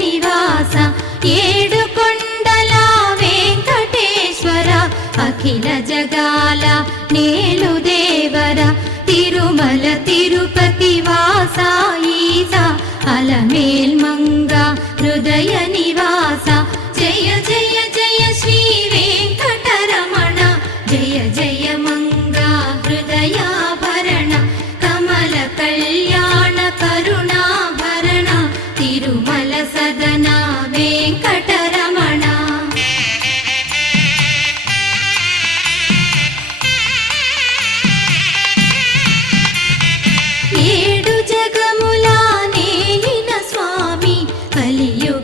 నివాస ఏడు కొండల వెంకటేశ్వర అఖిల జగాల నేలు దేవర తిరుమల తిరుపతి వాస ఈస అలమేల్ మంగ హృదయ నివాస జయ జయ జయ శ్రీ వెంకటరమణ జయ జయ మంగ హృదయాభరణ కమల కళ్యాణ కరుణాభరణ తిరుమల సదన వెంకటరమణ ఏడు జగముల నేలిన స్వామి కలియుగ